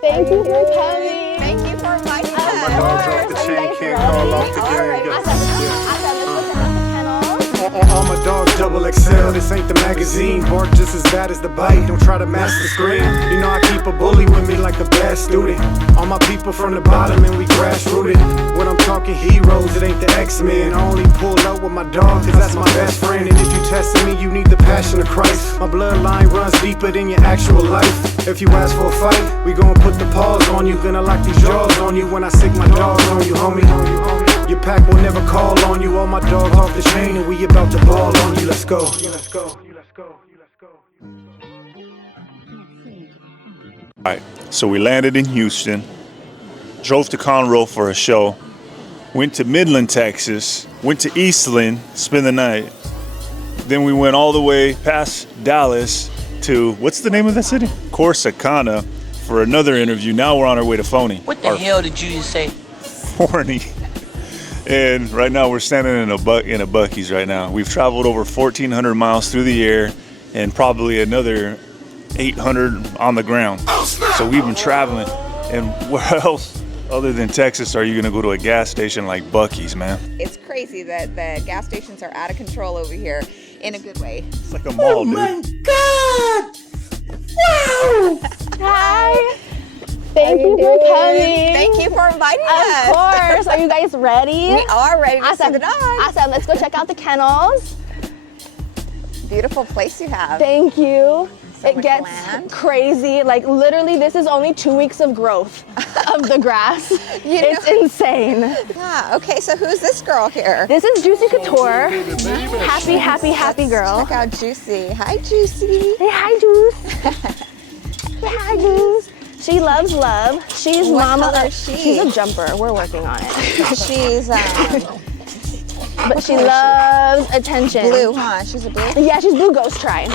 Thank you for coming. Thank you for inviting us. My dog's off the chain, can't call off the gang. I said, let's go check out the kennel. All my dogs double XL, this ain't the magazine. Bark just as bad as the bite, don't try to match the screen. You know I keep a bully with me like the best student. All my people from the bottom and we grass rooted. When I'm talking heroes, it ain't the X-Men. I only pull up with my dog cause that's my best friend. And if you testing me, you need the passion of Christ. My bloodline runs deeper than your actual life. If you ask for a fight, we gon' put the paws on you. Gonna lock these jaws on you when I sick my dogs on you, homie. Your pack will never call on you. All my dogs off the chain and we about to ball on you. Let's go. Alright, so we landed in Houston, drove to Conroe for a show, went to Midland, Texas, went to Eastland, spent the night. Then we went all the way past Dallas to, what's the name of that city? Corsicana for another interview. Now we're on our way to Phony. What the hell did you just say? Forney. And right now we're standing in a Buc-ee's right now. We've traveled over 1,400 miles through the air and probably another 800 on the ground. So we've been traveling. And where else other than Texas are you gonna go to a gas station like Buc-ee's, man? It's crazy that the gas stations are out of control over here in a good way. It's like a mall, dude. My God! Wow! Hi. Thank you for coming. Thank you for inviting us. Of course. Are you guys ready? We are ready to see the dog. I said, let's go check out the kennels. Beautiful place you have. Thank you. So it much gets land. crazy. Like literally, this is only 2 weeks of growth of the grass. It's insane. Yeah. Okay. So who's this girl here? This is Juicy Couture. Happy girl. Check out Juicy. Hi, Juicy. Say hi, Juice. Say hi, Juice. She loves love. She's What mama. color is she? She's a jumper. We're working on it. She's But she loves attention. blue, huh? She's a blue. Yeah, she's blue ghost tri.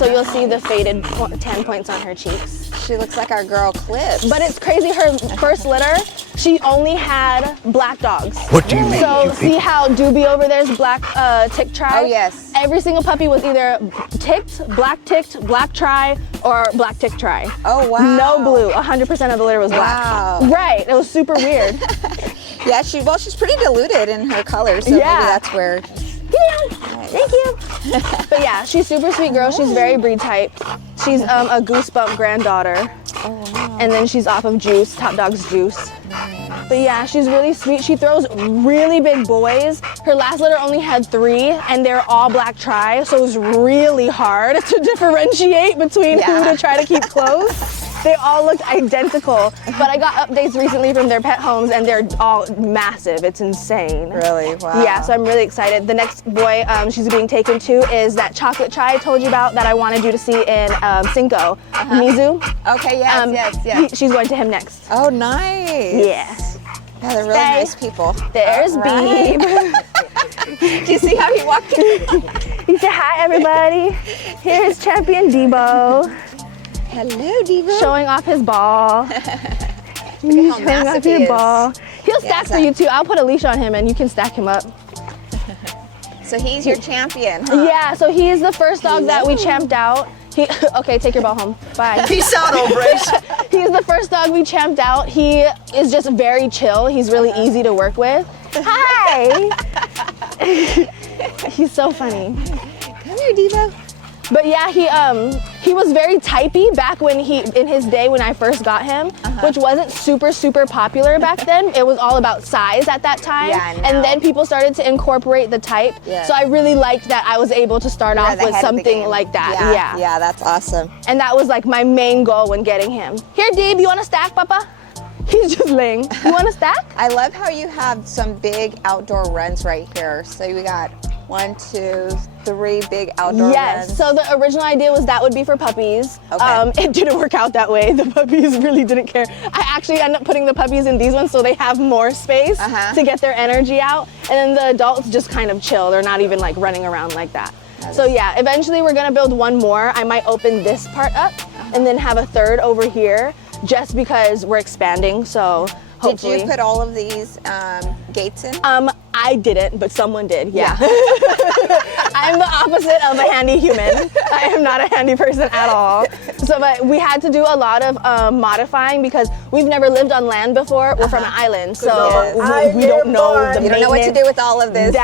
So you'll see the faded tan points on her cheeks. She looks like our girl Clips. But it's crazy, her first litter, she only had black dogs. What do you mean? So see how Doobie over there's black tick tri? Oh, yes. Every single puppy was either ticked, black tri, or black tick tri. Oh, wow. No blue, 100% of the litter was black. Wow. Right, it was super weird. Yeah, she's pretty diluted in her colors, so Yeah. maybe that's where. Thank you. But yeah, she's super sweet girl. She's very breed type. She's a Goosebump granddaughter. Oh, wow. And then she's off of Juice, Top Dog's Juice. But yeah, she's really sweet. She throws really big boys. Her last litter only had 3 and they're all black tri, so it was really hard to differentiate between who to try to keep close. They all looked identical, but I got updates recently from their pet homes and they're all massive. It's insane. Really? Wow. Yeah, so I'm really excited. The next boy she's being taken to is that chocolate tri I told you about that I wanted you to see in Cinco, Mizu. Okay, yes. She's going to him next. Oh, nice. Yeah. Yeah, they're really nice people. There's Right. Beeb. Do you see how he walked in? He said, hi, everybody. Here's Champion Debo. Hello, Diva. Showing off his ball. Look at how massive he is. Ball. He'll stack for you too. I'll put a leash on him and you can stack him up. So he's your champion, huh? Yeah, so he is the first dog that we champed out. Okay, take your ball home. Bye. Peace out, hombres. He's the first dog we champed out. He is just very chill. He's really easy to work with. Hi. He's so funny. Come here, Diva. But yeah, he was very typey back when in his day when I first got him, which wasn't super popular back then. It was all about size at that time. Yeah, and then people started to incorporate the type. Yeah. So I really liked that I was able to start off with something like that. Yeah. Yeah, that's awesome. And that was like my main goal when getting him. Here, Deeb, you want to stack, Papa? He's just laying. You want to stack? I love how you have some big outdoor runs right here. So we got 1, 2, 3 big outdoor runs. Yes, so the original idea was that would be for puppies. Okay. It didn't work out that way. The puppies really didn't care. I actually ended up putting the puppies in these ones so they have more space to get their energy out. And then the adults just kind of chill. They're not even like running around like that. So yeah, eventually we're gonna build one more. I might open this part up and then have a third over here just because we're expanding, so hopefully. Did you put all of these gates in? I didn't, but someone did, yeah. I'm the opposite of a handy human. I am not a handy person at all. So, but we had to do a lot of modifying because we've never lived on land before. We're from an island, so we don't know the You don't know what to do with all of this.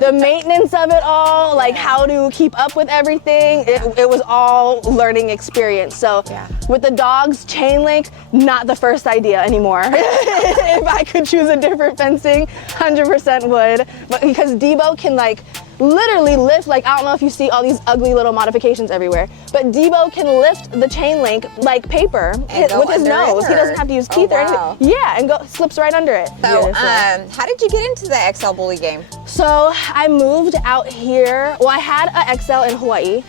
the maintenance of it all, like how to keep up with everything. It was all learning experience. So with the dogs, chain link, not the first idea anymore. If I could choose a different fencing, 100% would. But because Debo can like literally lift, like I don't know if you see all these ugly little modifications everywhere, but Debo can lift the chain link like paper with his nose. He doesn't have to use teeth or anything. Yeah, and slips right under it. So how did you get into the XL Bully game? So I moved out here. Well, I had a XL in Hawaii.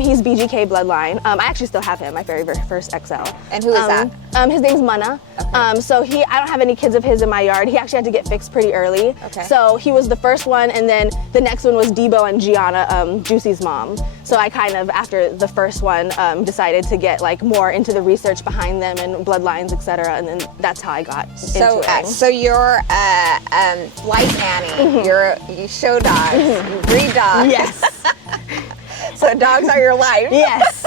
He's BGK bloodline. I actually still have him, my very first XL. And who is that? His name's Mana. Okay. So I don't have any kids of his in my yard. He actually had to get fixed pretty early. Okay. So he was the first one, and then the next one was Debo and Gianna, Juicy's mom. So I kind of, after the first one, decided to get like more into the research behind them and bloodlines, etc. And then that's how I got into it. So you're a flight nanny. You show dogs. You breed dogs. Yes. So dogs are your life. Yes.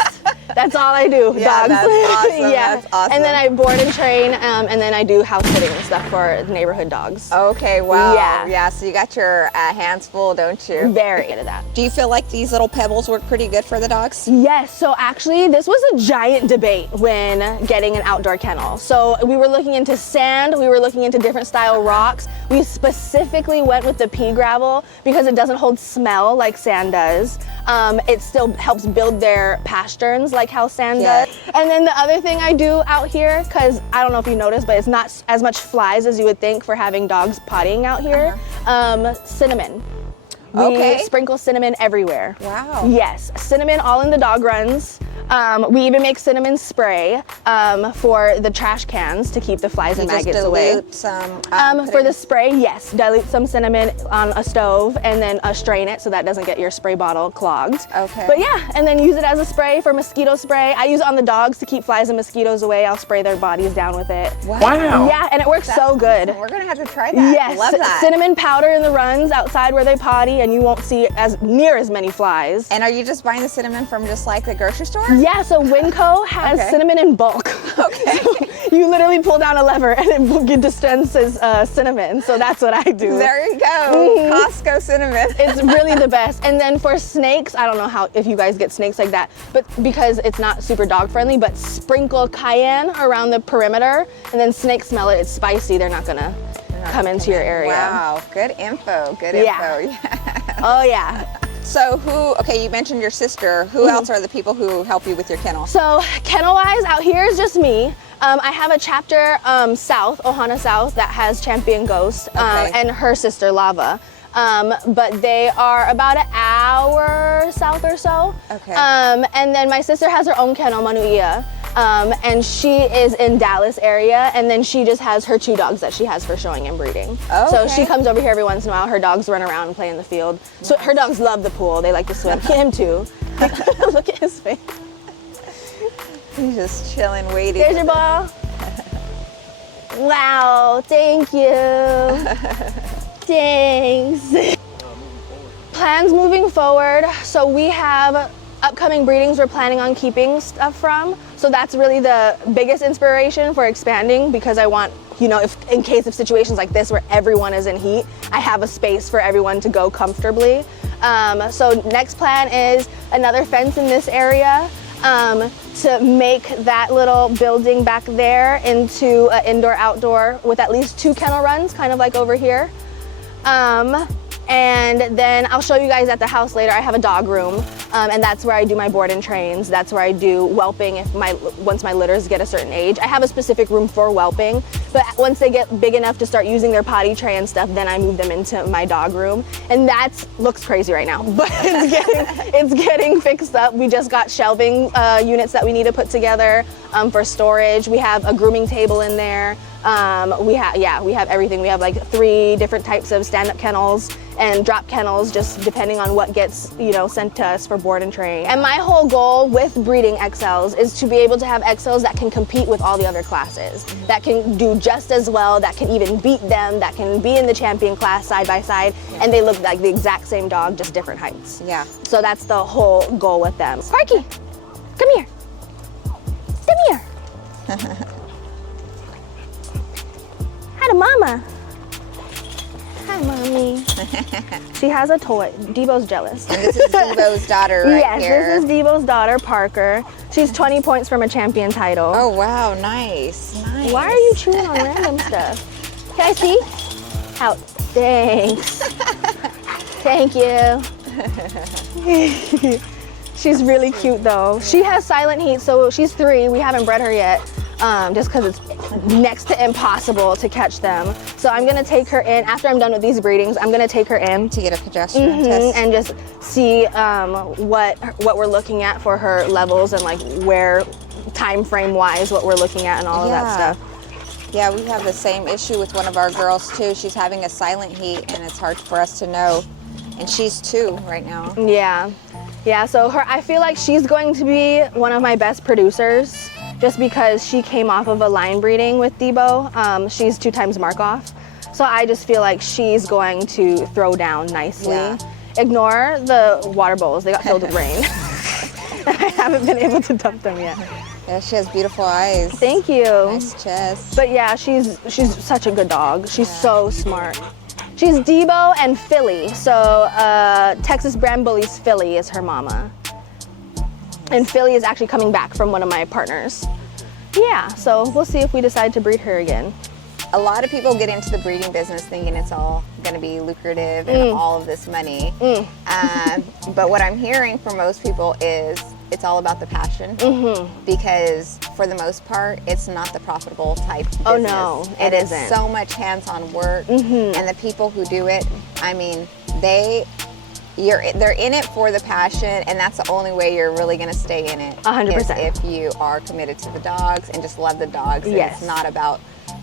That's all I do, dogs. That's awesome. Yeah. That's awesome. And then I board and train, and then I do house sitting and stuff for neighborhood dogs. Okay, wow. Yeah. So you got your hands full, don't you? Very good at that. Do you feel like these little pebbles work pretty good for the dogs? Yes, so actually this was a giant debate when getting an outdoor kennel. So we were looking into sand, we were looking into different style rocks. We specifically went with the pea gravel because it doesn't hold smell like sand does. It still helps build their pasterns like how sand does. And then the other thing I do out here, because I don't know if you noticed, but it's not as much flies as you would think for having dogs pottying out here. Cinnamon. We sprinkle cinnamon everywhere. Wow. Yes, cinnamon all in the dog runs. We even make cinnamon spray for the trash cans to keep the flies and maggots away. Some, for the spray, yes, dilute some cinnamon on a stove and then strain it so that doesn't get your spray bottle clogged. Okay. But yeah, and then use it as a spray for mosquito spray. I use it on the dogs to keep flies and mosquitoes away. I'll spray their bodies down with it. Wow. Yeah, and it works so good. We're gonna have to try that. Yes, love that. Cinnamon powder in the runs outside where they potty, and you won't see near as many flies. And are you just buying the cinnamon from just like the grocery store? Yeah, so Winco has cinnamon in bulk. Okay. So you literally pull down a lever and it dispenses cinnamon. So that's what I do. There you go. Costco cinnamon. It's really the best. And then for snakes, I don't know if you guys get snakes like that, but because it's not super dog friendly, but sprinkle cayenne around the perimeter, and then snakes smell it, it's spicy, they're not gonna come into your area. Wow, good info, good info. Yeah. Oh yeah. So you mentioned your sister. Who else are the people who help you with your kennel? So kennel-wise, out here is just me. I have a chapter south, Ohana South, that has Champion Ghost and her sister Lava. But they are about an hour south or so. Okay. And then my sister has her own kennel, Manuia. And she is in Dallas area, and then she just has her 2 dogs that she has for showing and breeding. So she comes over here every once in a while. Her dogs run around and play in the field. So her dogs love the pool. They like to swim. Him too. Look at his face. He's just chilling, waiting. There's your ball. Wow, thank you. Thanks. Plans moving forward. So we have upcoming breedings we're planning on keeping stuff from. So that's really the biggest inspiration for expanding, because I want, if in case of situations like this where everyone is in heat, I have a space for everyone to go comfortably. So next plan is another fence in this area to make that little building back there into an indoor-outdoor with at least 2 kennel runs, kind of like over here. And then I'll show you guys at the house later. I have a dog room, and that's where I do my board and trains. That's where I do whelping once my litters get a certain age. I have a specific room for whelping, but once they get big enough to start using their potty tray and stuff, then I move them into my dog room. And that looks crazy right now, but it's getting fixed up. We just got shelving units that we need to put together for storage. We have a grooming table in there. We have everything. We have like 3 different types of stand-up kennels and drop kennels, just depending on what gets, sent to us for board and train. And my whole goal with breeding XLs is to be able to have XLs that can compete with all the other classes, that can do just as well, that can even beat them, that can be in the champion class side by side, and they look like the exact same dog, just different heights. Yeah. So that's the whole goal with them. Sparky, come here. Come here. Hi to mama. Hi, mommy. She has a toy. Devo's jealous. And this is Devo's daughter right yes, here. This is Devo's daughter, Parker. She's 20 points from a champion title. Oh, wow. Nice. Nice. Why are you chewing on random stuff? Can I see? Out. Thanks. Thank you. She's really cute though. She has silent heat, so she's 3. We haven't bred her yet, just because it's next to impossible to catch them. So I'm gonna take her in, after I'm done with these breedings, I'm gonna take her in To get a progesterone test. and just see what we're looking at for her levels and like where time frame wise what we're looking at and all of that stuff. Yeah, we have the same issue with one of our girls too. She's having a silent heat and it's hard for us to know. And she's 2 right now. Yeah, so I feel like she's going to be one of my best producers just because she came off of a line breeding with Devo. She's 2 times Markov. So I just feel like she's going to throw down nicely. Yeah. Ignore the water bowls, they got filled with rain. I haven't been able to dump them yet. Yeah, she has beautiful eyes. Thank you. Nice chest. But yeah, she's such a good dog. She's so smart. She's Devo and Philly. So Texas Brand Bullies Philly is her mama. And Philly is actually coming back from one of my partners. Yeah, so we'll see if we decide to breed her again. A lot of people get into the breeding business thinking it's all going to be lucrative and all of this money. But what I'm hearing from most people is it's all about the passion, because for the most part, it's not the profitable type business. Oh no, it isn't. It's so much hands-on work, and the people who do it, I mean, they're in it for the passion, and that's the only way you're really going to stay in it. 100%. is if you are committed to the dogs and just love the dogs. And Yes. it's not about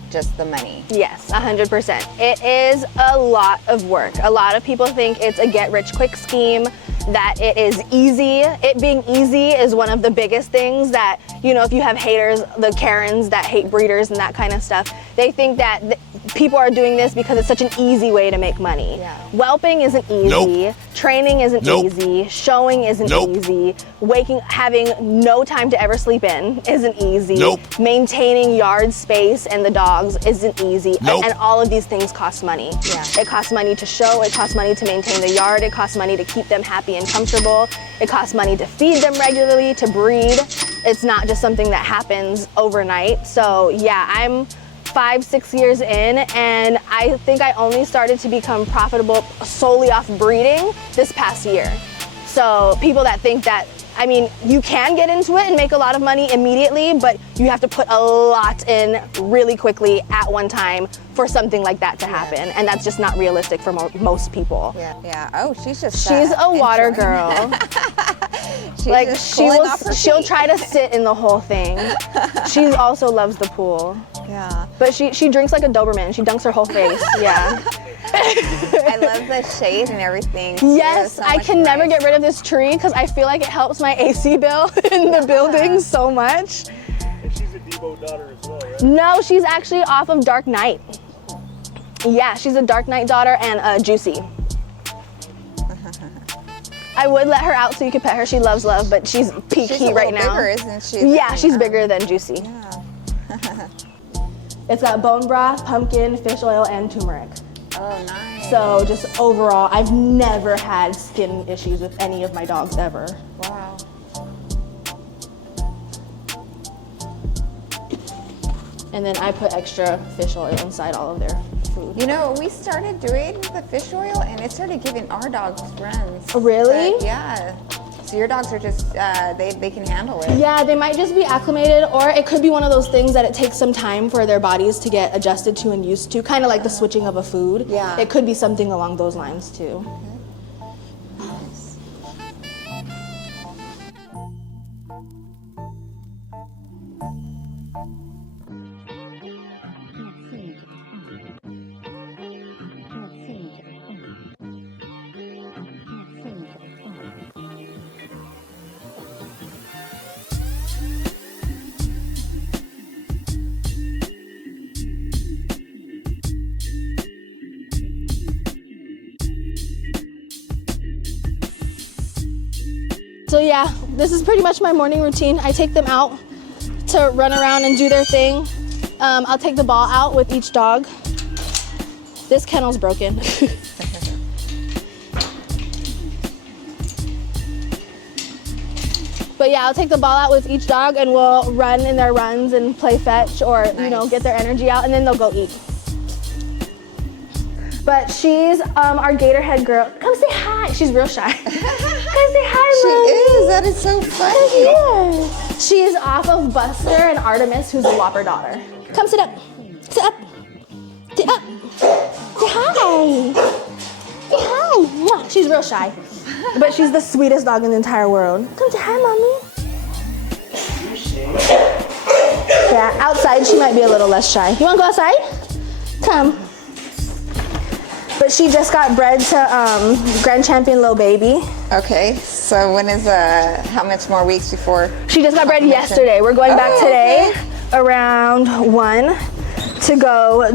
just the money. Yes, 100%. It is a lot of work. A lot of people think it's a get-rich-quick scheme, that it is easy. It being easy is one of the biggest things that, you know, if you have haters, the Karens that hate breeders and that kind of stuff, they think that people are doing this because it's such an easy way to make money. Yeah. Whelping isn't easy. Nope. Training isn't Nope. easy. Showing isn't Nope. easy. Having no time to ever sleep in isn't easy. Nope. Maintaining yard space and the dogs isn't easy. Nope. And all of these things cost money. Yeah. It costs money to show, it costs money to maintain the yard, it costs money to keep them happy and comfortable, it costs money to feed them regularly, to breed. It's not just something that happens overnight. So yeah, I'm 5-6 years in, and I think I only started to become profitable solely off breeding this past year. So people that think that, I mean, you can get into it and make a lot of money immediately, but you have to put a lot in really quickly at one time for something like that to happen. And that's just not realistic for most people. Yeah. Oh, she's just She's a water enjoying- girl. She's Like just cooling off her she'll feet. try to sit in the whole thing. She also loves the pool. Yeah. But she drinks like a Doberman. She dunks her whole face. Yeah. I love the shade and everything. too. Yes, So I much can never nice. get rid of this tree because I feel like it helps my AC bill in the building so much. And she's a Devo daughter as well, right? No, she's actually off of Dark Knight. Yeah, she's a Dark Knight daughter and Juicy. I would let her out so you could pet her. She loves love, but she's peak She's heat a right little now. bigger, isn't she? Yeah, than, she's bigger than Juicy. Yeah. It's got bone broth, pumpkin, fish oil, and turmeric. Oh, nice. So just overall, I've never had skin issues with any of my dogs ever. Wow. And then I put extra fish oil inside all of their food. You know, we started doing the fish oil, and it started giving our dogs runs. Really? But, yeah. So your dogs are just, they can handle it. Yeah, they might just be acclimated, or it could be one of those things that it takes some time for their bodies to get adjusted to and used to, kind of like the switching of a food. Yeah. It could be something along those lines too. Nice. So yeah, this is pretty much my morning routine. I take them out to to run around and do their thing. I'll take the ball out with each dog. This kennel's broken. But yeah, I'll take the ball out with each dog and we'll run in their runs and play fetch or, you know, get their energy out and then they'll go eat. But she's our gator head girl. Come say hi. She's real shy. Come say hi, Mommy. She is. That is so funny. Yeah. She is off of Buster and Artemis, who's a Whopper daughter. Come sit up. Sit up. Sit up. Say hi. Say hi. Mwah. She's real shy. But she's the sweetest dog in the entire world. Come say hi, Mommy. Yeah, outside she might be a little less shy. You wanna go outside? Come. But she just got bred to Grand Champion Little Baby. Okay, so when is, how much more weeks before? She just got bred yesterday. We're going back today around 1 to go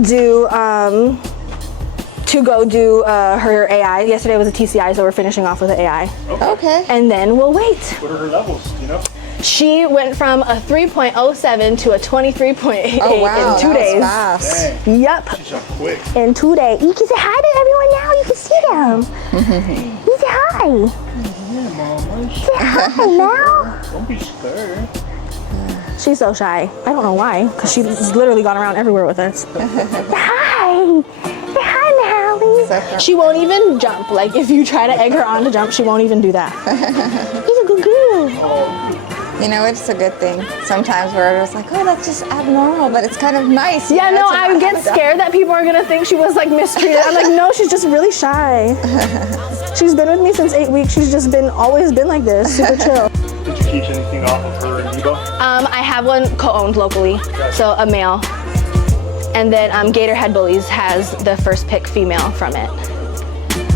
do her AI. Yesterday was a TCI, so we're finishing off with the AI. Okay. And then we'll wait. What are her levels, you know? She went from a 3.07 to a 23.88 in 2 days. Fast. Yep. She's so quick. In 2 days. You can say hi to everyone now. You can see them. You say hi. Yeah, Mama. Say hi now. Don't be scared. She's so shy. I don't know why, because she's literally gone around everywhere with us. Hi. Say hi, Mallie. She won't even jump. Like, if you try to egg her on to jump, she won't even do that. She's a good girl. You know, it's a good thing. Sometimes we're just like, oh, that's just abnormal, but it's kind of nice. Yeah, you know, no, I get scared that people are gonna think she was like mistreated. I'm like, no, she's just really shy. She's been with me since 8 weeks. She's just always been like this, super chill. Did you teach anything off of her and Nebo? I have one co-owned locally, so a male. And then Gator Head Bullies has the first pick female from it,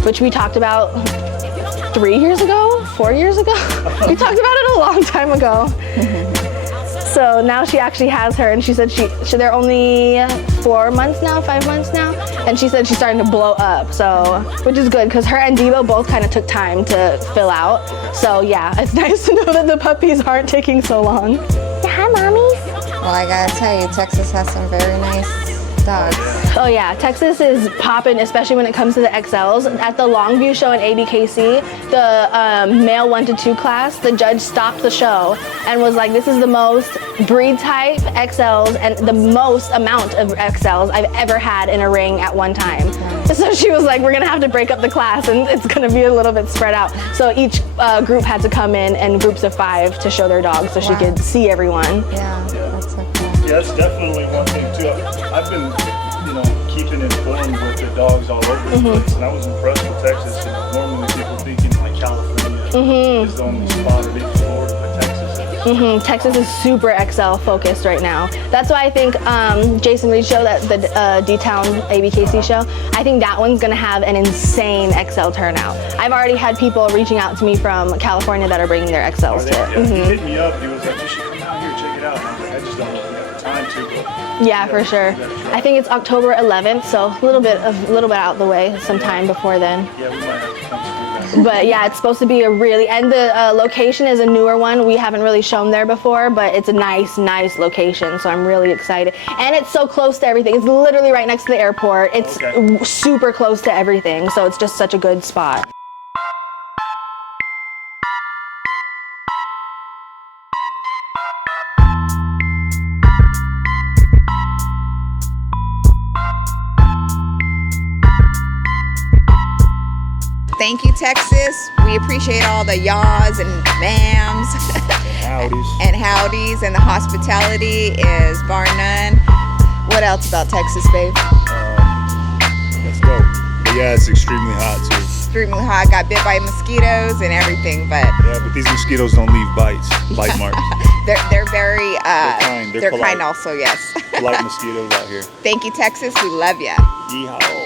which we talked about 3 years ago, 4 years ago. We talked about it a long time ago. So now she actually has her, and she said they're only 4 months now, 5 months now, and she said she's starting to blow up. So, which is good because her and Devo both kind of took time to fill out. So yeah, it's nice to know that the puppies aren't taking so long. Say hi, mommies. Well, I gotta tell you, Texas has some very nice dogs. Oh yeah, Texas is popping, especially when it comes to the XLs. At the Longview show in ABKC, the male 1 to 2 class, the judge stopped the show and was like, this is the most breed type XLs and the most amount of XLs I've ever had in a ring at one time. So she was like, we're gonna have to break up the class and it's gonna be a little bit spread out. So each group had to come in groups of 5 to show their dogs so she could see everyone. Yeah, that's so cool. Yeah, that's definitely one thing too. I've been, keeping informed with the dogs all over the place, and I was impressed with Texas. Normally people thinking like California is the only spot, or maybe Florida, but Texas is. Texas is super XL focused right now. That's why I think Jason Reed's show, that the D-Town ABKC show, I think that one's gonna have an insane XL turnout. I've already had people reaching out to me from California that are bringing their XLs to it. He hit me up, he was like, you should come out here, check it out. And I was like, I just don't know if we have the time to, but yeah, for sure. I think it's October 11th, so a little bit out the way, sometime before then. Yeah, we might have to come through that. But yeah, it's supposed to be and the location is a newer one. We haven't really shown there before, but it's a nice location, so I'm really excited. And it's so close to everything. It's literally right next to the airport. It's super close to everything, so it's just such a good spot. Thank you, Texas. We appreciate all the yaws and ma'ams Howdies. and howdies, and the hospitality is bar none. What else about Texas, babe? Let's go. But yeah, it's extremely hot too. Extremely hot. Got bit by mosquitoes and everything, but Yeah, but these mosquitoes don't leave bite marks. they're very kind. They're kind polite. also, yes. Polite mosquitoes out here. Thank you, Texas. We love ya. Yeehaw.